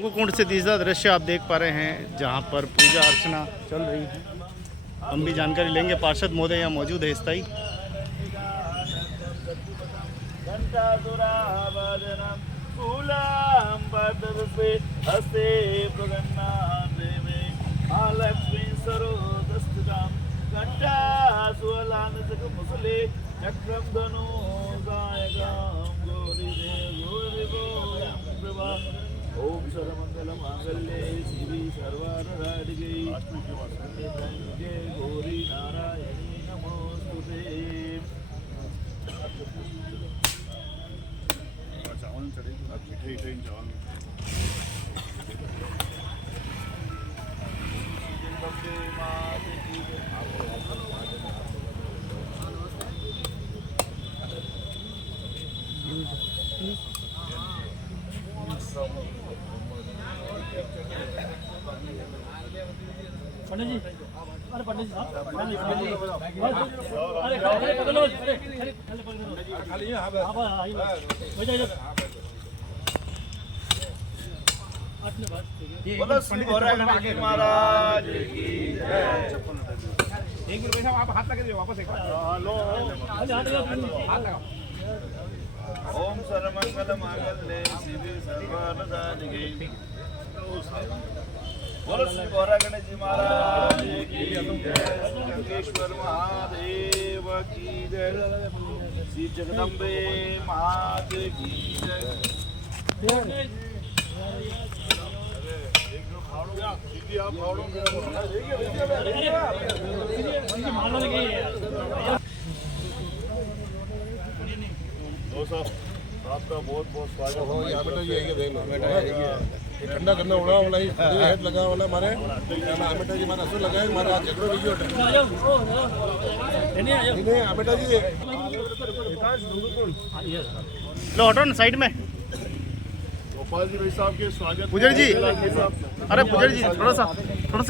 कुंड से तीसरा दृश्य आप देख पा रहे हैं जहां पर पूजा अर्चना चल रही है। हम भी जानकारी लेंगे, पार्षद महोदय यहाँ मौजूद है स्थायी। ओम सर्वमंगल मांगल्ये शिवे सर्वार्थ गौरी नारायणी नमोस्तुते। चावल चढ़ेगी चावल पंडित जी, अरे पंडित जी साहब, अरे पकड़ो, अरे खाली महाराज एक मिनट भाई आप हाथ लगा दीजिए वापस एक बार। ओम सर्वमंगल मांगल्ये शिवे सर्वार्थ साधिके बोलो श्री गौरा गणेश जी महाराज की जय। गंगेश्वर महादेव की जय। श्री जगदम्बे मात की जय। आपका बहुत बहुत स्वागत हो। यहाँ पे तो ये ठंडा करना उड़ा वाला ही हेड लगा वाला हमारे बेटा जी हमारा असर लगा है हमारा झगड़ो वीडियो नहीं बेटा जी लो हटो ना साइड में। गोपाल जी भाई साहब के स्वागत। पुजारी जी, अरे पुजारी जी थोड़ा सा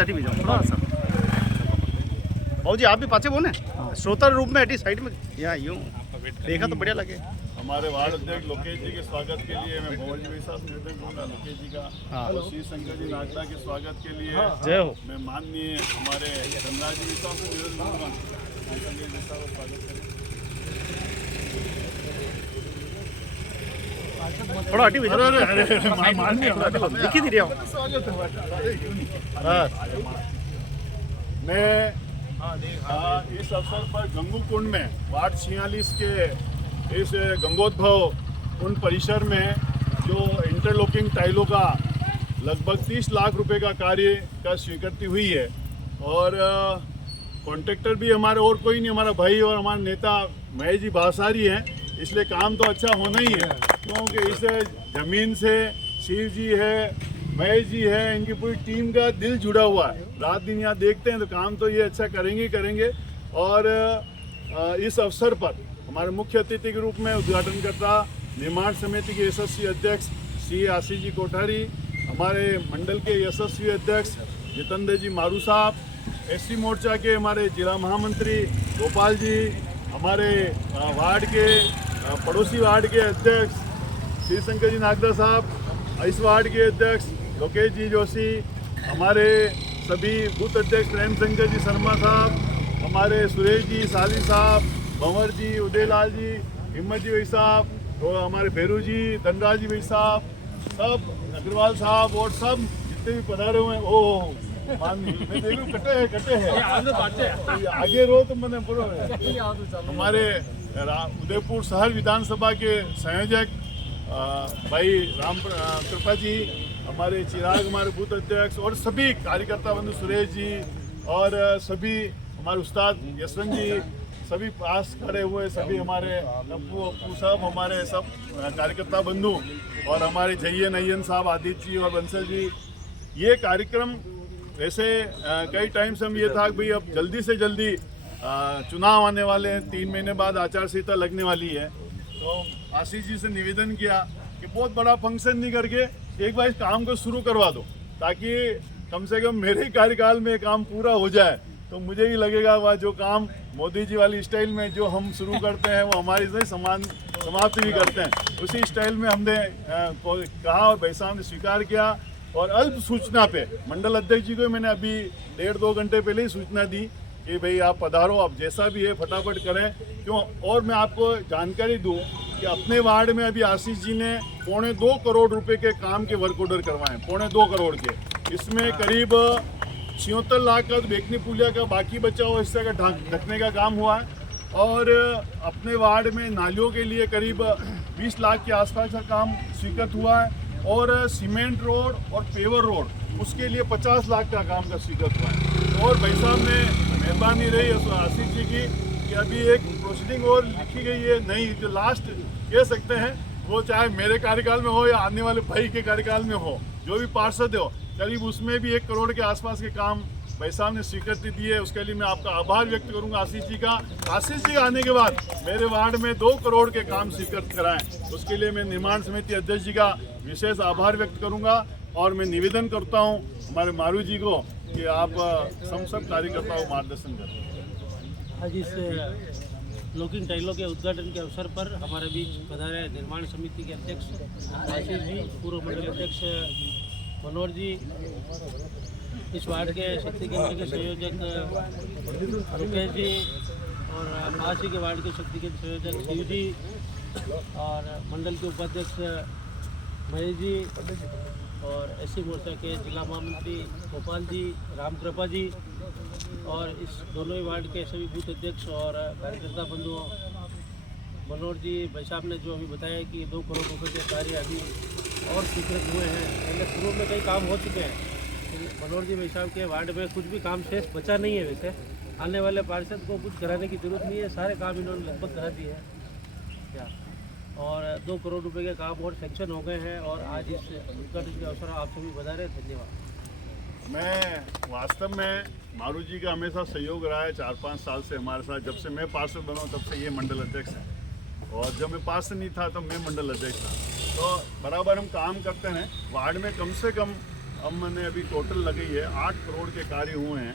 हटी भी जाओ, थोड़ा सा। भाऊ जी आप भी पाचे बोने श्रोता रूप में हटी साइड में, यहाँ यूँ देखा तो बढ़िया लगे। हमारे वार्ड अध्यक्ष लोकेश जी के स्वागत के लिए मैं भंवर जी भाई साहब निर्देश दूंगा लोकेश जी का। और श्री शंकर जी नागदा के स्वागत के लिए जय हो। मैं माननीय हमारे धनराज जी साहब से निर्देश दूंगा। स्वागत करें। थोड़ा हटी भी जाओ। दिखी दे रहा हूँ। मैं इस अवसर पर गंगू कुंड में वार्ड 46 के इस गंगोद्भव कुंड परिसर में जो इंटरलॉकिंग टाइलों का लगभग 30 लाख रुपए का कार्य का स्वीकृति हुई है। और कॉन्ट्रैक्टर भी हमारे और कोई नहीं, हमारा भाई और हमारा नेता महेश जी भासारी हैं। इसलिए काम तो अच्छा होना ही है, क्योंकि इस जमीन से शिव जी है, महेश जी है, इनकी पूरी टीम का दिल जुड़ा हुआ है। रात दिन यहाँ देखते हैं तो काम तो ये अच्छा करेंगे। और इस अवसर पर हमारे मुख्य अतिथि के रूप में उद्घाटनकर्ता निर्माण समिति के यशस्वी अध्यक्ष श्री आशीष जी कोठारी, हमारे मंडल के यशस्वी अध्यक्ष जितेंद्र जी मारू साहब, एससी मोर्चा के हमारे जिला महामंत्री गोपाल जी, हमारे वार्ड के पड़ोसी वार्ड के अध्यक्ष श्री शंकर जी नागदा साहब, इस वार्ड के अध्यक्ष लोकेश जी जोशी, हमारे सभी बूथ अध्यक्ष प्रेम शंकर जी शर्मा साहब, हमारे सुरेश जी साली साहब, भंवर जी, उदयलाल जी, हिम्मत जी भाई साहब, तो हमारे भैरू जी, धनराज जी भाई साहब, सब अग्रवाल साहब और सब जितने भी पधारे हुए हैं। ओह मैं देखूं कटे हैं आगे रो तो मैंने पूरा। हमारे उदयपुर शहर विधानसभा के संयोजक भाई राम कृपा जी, हमारे चिराग हमारे बूथ अध्यक्ष और सभी कार्यकर्ता बंधु सुरेश जी और सभी हमारे उस्ताद यशवंत जी, सभी पास खड़े हुए सभी हमारे अप्पू सब हमारे सब कार्यकर्ता बंधु और हमारे जयन नयन साहब, आदित्य जी और बंसल जी। ये कार्यक्रम वैसे कई टाइम से हम ये था कि भाई अब जल्दी से जल्दी चुनाव आने वाले हैं, 3 महीने बाद आचार संहिता लगने वाली है। तो आशीष जी से निवेदन किया कि बहुत बड़ा फंक्शन नहीं करके एक बार इस काम को शुरू करवा दो, ताकि कम से कम मेरे कार्यकाल में काम पूरा हो जाए। तो मुझे ही लगेगा वह जो काम मोदी जी वाली स्टाइल में जो हम शुरू करते हैं वो हमारी से समाप्त भी करते हैं। उसी स्टाइल में हमने कहा और भाई साहब ने स्वीकार किया और अल्प सूचना पे मंडल अध्यक्ष जी को मैंने अभी 1.5-2 घंटे पहले ही सूचना दी कि भाई आप पधारो, आप जैसा भी है फटाफट करें। क्यों? और मैं आपको जानकारी दूं कि अपने वार्ड में अभी आशीष जी ने 2.25 करोड़ रुपए के काम के वर्क ऑर्डर करवाए, 2.25 करोड़ के। इसमें करीब 76 लाख का बेकनी पुलिया का बाकी बचा हुआ हिस्से का ढकने का काम हुआ है, और अपने वार्ड में नालियों के लिए करीब 20 लाख के आसपास का काम स्वीकृत हुआ है, और सीमेंट रोड और पेवर रोड उसके लिए 50 लाख का काम का स्वीकृत हुआ है। और भाई साहब ने मेहरबानी रही आशीष जी की कि अभी एक प्रोसीडिंग और लिखी गई है नई, जो लास्ट कह सकते हैं, वो चाहे मेरे कार्यकाल में हो या आने वाले भाई के कार्यकाल में हो, जो भी पार्षद हो, करीब उसमें भी 1 करोड़ के आसपास के काम भाई साहब ने स्वीकृति दी है। उसके लिए मैं आपका आभार व्यक्त करूंगा आशीष जी का। आशीष जी आने के बाद मेरे वार्ड में 2 करोड़ के काम स्वीकृत कराएं, उसके लिए मैं निर्माण समिति अध्यक्ष जी का विशेष आभार व्यक्त करूंगा। और मैं निवेदन करता हूं हमारे मारू जी को कि आप सब कार्यकर्ताओं को मार्गदर्शन करें। आज इस लॉकिंग टाइलों के उद्घाटन के अवसर पर हमारे बीच पधारे निर्माण समिति के अध्यक्ष आशीष जी, पूर्व मंडल अध्यक्ष मनोहर जी, इस वार्ड के शक्ति केंद्र के संयोजक रुकेश जी, और पासी के वार्ड के शक्ति केंद्र संयोजक शिव जी, और मंडल के उपाध्यक्ष महेश जी, और एससी मोर्चा के जिला महामंत्री गोपाल जी, रामकृपा जी, और इस दोनों ही वार्ड के सभी बूथ अध्यक्ष और कार्यकर्ता बंधुओं, मनोहर जी भाई साहब ने जो अभी बताया कि 2 करोड़ रुपए के कार्य अभी और स्वीकृत हुए हैं। पहले शुरू में कई काम हो चुके हैं, तो मनोहर जी भाई साहब के वार्ड में कुछ भी काम शेष बचा नहीं है। वैसे आने वाले पार्षद को कुछ कराने की जरूरत नहीं है, सारे काम इन्होंने लगभग करा दिए हैं क्या, और 2 करोड़ रुपए के काम और सेंक्शन हो गए हैं। और आज इस उद्घाटन के अवसर आप सभी बता रहे, धन्यवाद। मैं वास्तव में मारू जी का हमेशा सहयोग रहा है 4-5 साल से हमारे साथ। जब से मैं पार्षद बना तब से ये मंडल अध्यक्ष है, और जब मैं पार्षद नहीं था तब मैं मंडल अध्यक्ष था। तो बराबर हम काम करते हैं। वार्ड में कम से कम हमने अभी टोटल लगी है 8 करोड़ के कार्य हुए हैं,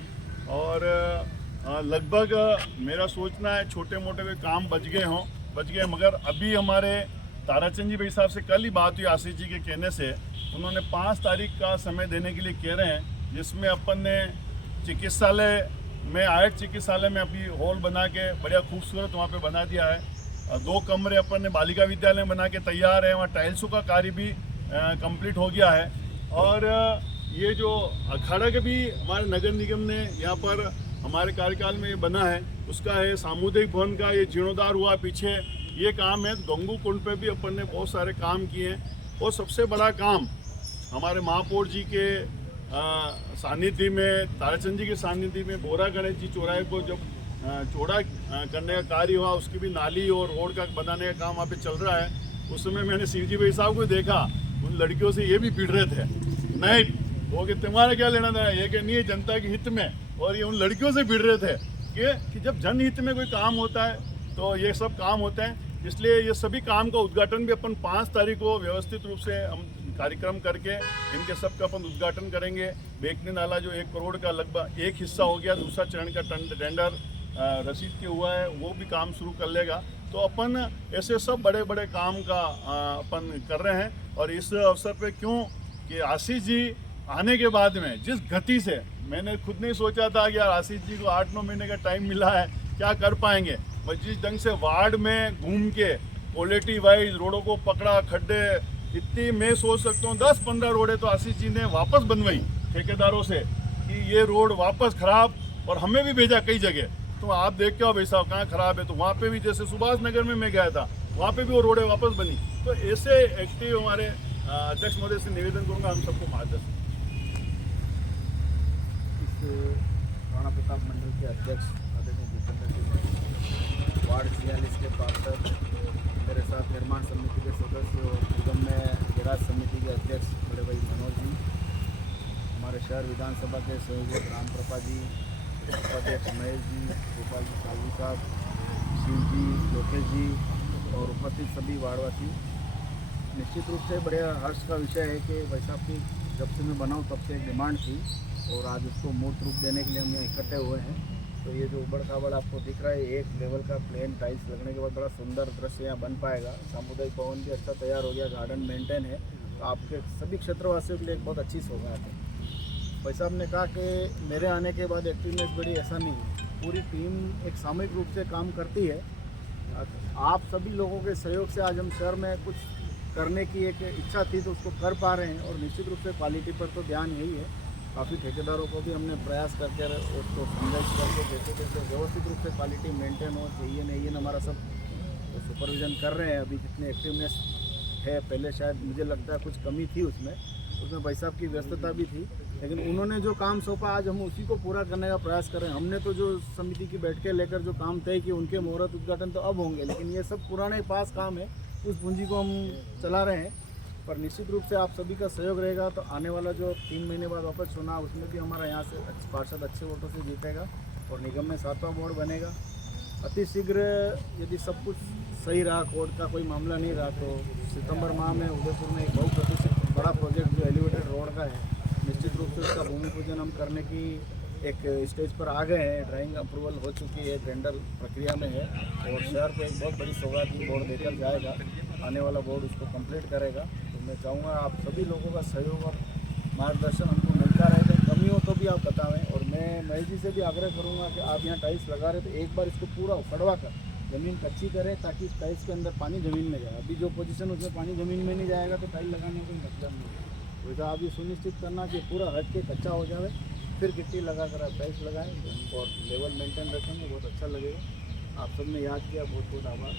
और लगभग मेरा सोचना है छोटे मोटे कोई काम बच गए, मगर अभी हमारे ताराचंद जी भाई साहब से कल ही बात हुई आशीष जी के कहने से, उन्होंने 5 तारीख का समय देने के लिए कह रहे हैं, जिसमें अपन ने चिकित्सालय में आयुष चिकित्सालय में अभी हॉल बना के बढ़िया खूबसूरत वहाँ पे बना दिया है। 2 कमरे अपन ने बालिका विद्यालय बना के तैयार है, वहाँ टाइल्सों का कार्य भी कंप्लीट हो गया है। और ये जो अखाड़ा के भी हमारे नगर निगम ने यहाँ पर हमारे कार्यकाल में बना है, उसका है सामुदायिक भवन का ये जीर्णोद्धार हुआ पीछे, ये काम है। गंगू कुंड पे भी अपन ने बहुत सारे काम किए हैं। और सबसे बड़ा काम हमारे महापौर जी के सानिध्य में, ताराचंद जी के सानिध्य में बोरा गणेश जी चौराहे को जब चौड़ा करने का कार्य हुआ, उसकी भी नाली और रोड का बनाने का काम वहाँ पे चल रहा है। उस समय मैंने शिवजी भाई साहब को देखा, उन लड़कियों से ये भी भिड़ रहे थे, नहीं वो कि तुम्हारा क्या लेना था, ये कि नहीं है जनता के हित में। और ये उन लड़कियों से भिड़ रहे थे कि जब जनहित में कोई काम होता है तो ये सब काम होते हैं। इसलिए ये सभी काम का उद्घाटन भी अपन 5 तारीख को व्यवस्थित रूप से हम कार्यक्रम करके इनके सब का अपन उद्घाटन करेंगे। बेकनी नाला जो 1 करोड़ का लगभग एक हिस्सा हो गया, दूसरा चरण का टेंडर रसीद के हुआ है, वो भी काम शुरू कर लेगा। तो अपन ऐसे सब बड़े बड़े काम का अपन कर रहे हैं। और इस अवसर पे क्यों कि आशीष जी आने के बाद में जिस गति से, मैंने खुद नहीं सोचा था कि यार आशीष जी को 8-9 महीने का टाइम मिला है, क्या कर पाएंगे। पर जिस ढंग से वार्ड में घूम के क्वालिटी वाइज रोडों को पकड़ा, खड्डे इतनी, मैं सोच सकता हूँ 10-15 रोडें तो आशीष जी ने वापस बनवाई ठेकेदारों से कि ये रोड वापस खराब, और हमें भी भेजा कई जगह। तो आप देख के आओ भाई साहब कहाँ खराब है, तो वहाँ पे भी जैसे सुभाष नगर में मैं गया था, वहाँ पे भी वो रोडें वापस बनी। तो ऐसे एक्टिव हमारे अध्यक्ष महोदय से निवेदन करूँगा हम सबको मार्गदर्शन। राणा प्रताप मंडल के अध्यक्ष आदरणीय भूपेंद्र सिंह, वार्ड 46 के पार्षद, मेरे साथ निर्माण समिति के सदस्य और निगम में विराज समिति के अध्यक्ष बड़े भाई मनोज जी, हमारे शहर विधानसभा के सहयोगी रामकृपा जी, उपाध्यक्ष महेश जी, गोपाल जी सालवी साहब, शिव जी, लोकेश जी और उपस्थित सभी वार्डवासी। निश्चित रूप से बड़े हर्ष का विषय है कि भाई साहब की जब से मैं बनाऊँ तब से एक डिमांड थी, और आज उसको मूर्त रूप देने के लिए हम यहाँ इकट्ठे हुए हैं। तो ये जो उबड़ खाबड़ आपको दिख रहा है, एक लेवल का प्लेन टाइल्स लगने के बाद बड़ा सुंदर दृश्य यहाँ बन पाएगा। सामुदायिक भवन भी अच्छा तैयार हो गया, गार्डन मेंटेन है, तो आपके सभी क्षेत्रवासियों के लिए एक बहुत अच्छी सौगात है। भाई साहब ने कहा कि मेरे आने के बाद एक्टिवनेस बढ़ी, ऐसा नहीं है। पूरी टीम एक सामूहिक रूप से काम करती है। आप सभी लोगों के सहयोग से आज हम शहर में कुछ करने की एक इच्छा थी तो उसको कर पा रहे हैं, और निश्चित रूप से क्वालिटी पर तो ध्यान यही है। काफ़ी ठेकेदारों को भी हमने प्रयास करके उसको समझाइश करके जैसे जैसे व्यवस्थित रूप से क्वालिटी मेंटेन हो, चाहिए हमारा सब तो सुपरविजन कर रहे हैं। अभी जितनी एक्टिवनेस है, पहले शायद मुझे लगता है कुछ कमी थी उसमें भाई साहब की व्यस्तता भी थी, लेकिन उन्होंने जो काम सौंपा आज हम उसी को पूरा करने का प्रयास कर रहे हैं। हमने तो जो समिति की बैठकें लेकर जो काम तय किए, उनके मुहूर्त उद्घाटन तो अब होंगे, लेकिन ये सब पुराने पास काम है, उस पूंजी को हम चला रहे हैं। पर निश्चित रूप से आप सभी का सहयोग रहेगा तो आने वाला जो 3 महीने बाद वापस चुनाव, उसमें भी हमारा यहाँ से पार्षद अच्छे वोटों से जीतेगा और निगम में 7वां बोर्ड बनेगा। अति शीघ्र यदि सब कुछ सही रहा, कोर्ट का कोई मामला नहीं रहा, तो सितंबर माह में उदयपुर में एक बहुप्रतीक्षित बड़ा प्रोजेक्ट जो एलिवेटेड रोड का है, निश्चित रूप से उसका भूमि पूजन हम करने की एक स्टेज पर आ गए हैं। ड्राइंग अप्रूवल हो चुकी है, टेंडर प्रक्रिया में है, और शहर को एक बहुत बड़ी सौगात बोर्ड देकर जाएगा। आने वाला बोर्ड उसको कंप्लीट करेगा। तो मैं चाहूँगा आप सभी लोगों का सहयोग और मार्गदर्शन हमको मिलता रहेगा। कमी हो तो भी आप बतावें, और मैं महेश जी से भी आग्रह करूँगा कि आप यहाँ टाइल्स लगा रहे तो एक बार इसको पूरा उखड़वा कर ज़मीन कच्ची करें, ताकि इस टाइल्स के अंदर पानी ज़मीन में जाए। अभी जो पोजीशन उसमें पानी ज़मीन में नहीं जाएगा तो टाइल लगाने का कोई मतलब नहीं है। वैसा आप ये सुनिश्चित करना कि पूरा हट के कच्चा हो जाए, फिर गिट्टी लगा कर आप टाइल्स लगाएं और लेवल मेंटेन रखेंगे, बहुत अच्छा लगेगा। आप सबने याद किया, बहुत बहुत आभार।